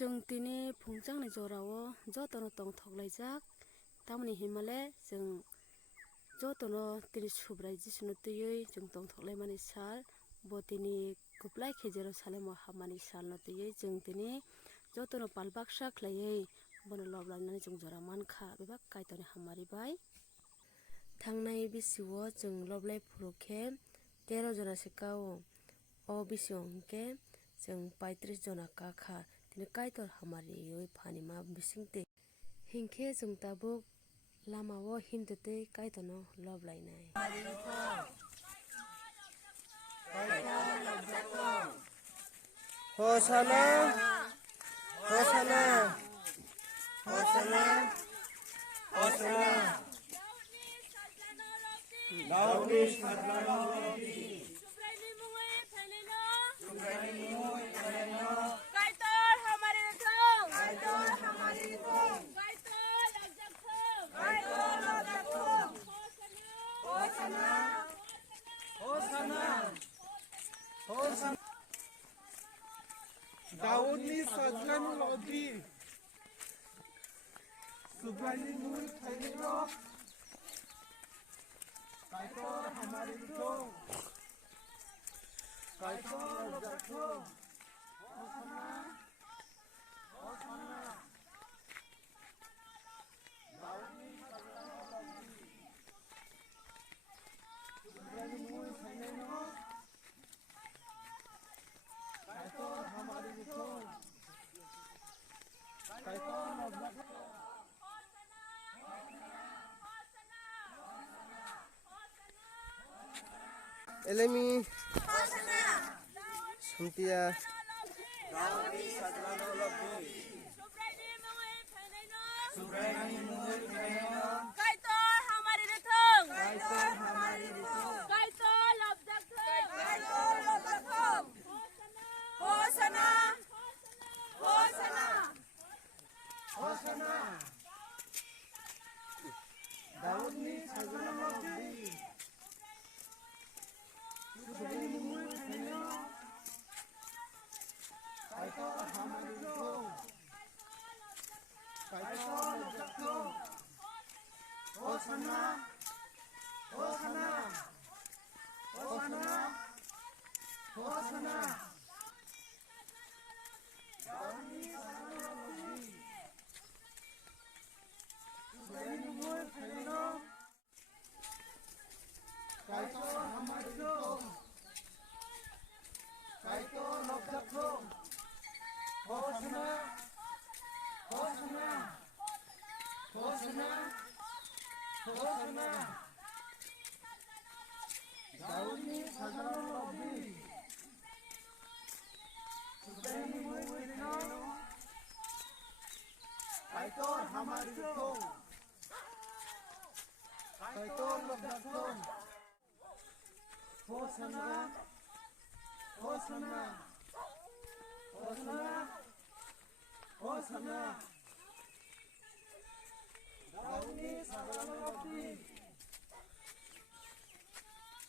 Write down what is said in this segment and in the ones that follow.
जों दिनै फुंजांनि जरावो जतनो तंथकलायजाक तामनि हिमाले जों जतनो दिनै सुब्राय जिसुनो तुयै जों तंथकलायमानि साल बतिनि गुप्लाय खेजेराव सालेमाव हाबमानि सालनो तुयै जों दिनै जतनो पालबाक्सा ख्लायै बनो लबलायनानै जों जरा मानखा बेबा कायतनि हामारिबाय थांनाय बिसिओ जों लबलाय फुरुखे 13 जना सिकाओ o bisio hingke जों 35 जना kakha tini kaitor hamarioi phanima bisingtwi hingke जों tabuk lamao himtwtwi kaitono loblainai Hosana Hosana Hosana Hosana Daudi Sadlano Lobdi Subrani Mungwe Thanino Subrani Mungwe Thanino Kaitor Hamari Thong Kaitor Hamari Thong Kaitor Lajak Thong Kaitor Lajak Thong Hosana Hosana Hosana Daudi Sadlano Lobdi Subrani Mungwe Thanino Kaitor Hamari Thong Kaitor Lajak Thong Hosana Hosana Daudi Sadlano Lobdi Subrani Mungwe Thanino Kaitor Hamari Thong Kaitor Lajak Thong Elemi Sumtia Daudi Sadlano Lobdi Subrani Mungwe Thanino Subrani Mungwe Thanino Kaitor Hamari Thong Kaitor Hamari Thong Kaitor Lajak Thong Kaitor Lajak Thong Hosana Hosana Hosana Daudi Sadlano Lobdi Subrani Mungwe Thanino Kaitor Hamari Thong Kaitor Lajak Thong Hosana Hosana Hosana Hosana Daudi Sadlano Lobdi Subrani Mungwe Thanino Kaitor Hamari Thong Kaitor Lajak Thong Hosana Hosana Hosana Hosana Daudi Sadlano Lobdi Subrani Mungwe Thanino Kaitor Hamari Thong Kaitor Lajak Thong Hosana Hosana Hosana Hosana Daudi Sadlano Lobdi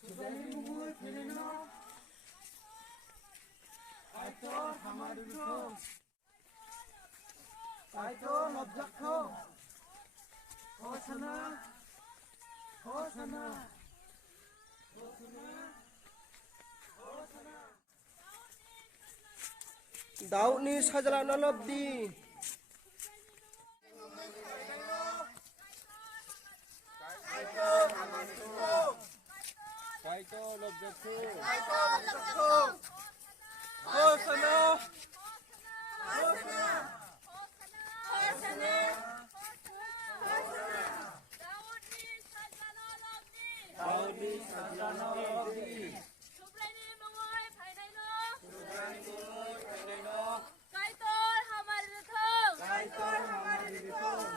Subrani Mungwe Thanino Kaitor Hamari Thong Kaitor Lajak Thong Hosana Hosana Daudi Sadlano Lobdi Kaitor Hamari Thong Kaitor Lajak Thong Kaitor Lajak Thong Hosana Hosana Hosana Daudi Sadlano Daudi Sadlano Lobdi Lobdi Subrani Mungwe Thanino Subrani Mungwe Thanino Kaitor Hamari Thong Kaitor Hamari Thong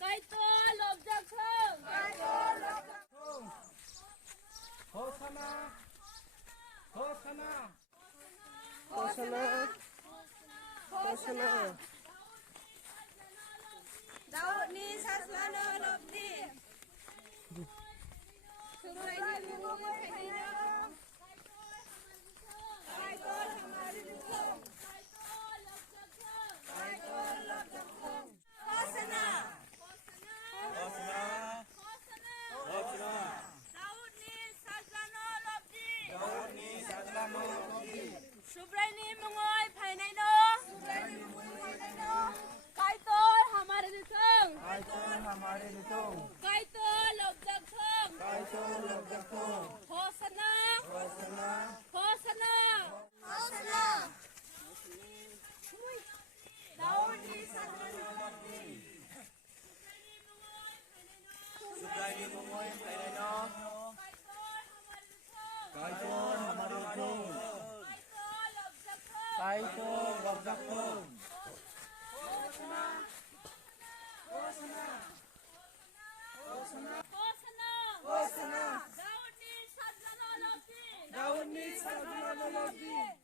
Kaitor Lajak Thong Kaitor Lajak Thong Hosana Hosana Hosana Hosana Daudi Sadlano Lobdi Subrani Mungwe Thanino Kaitor Hamari Thong Kaitor Lajak Thong Saslano lobdi.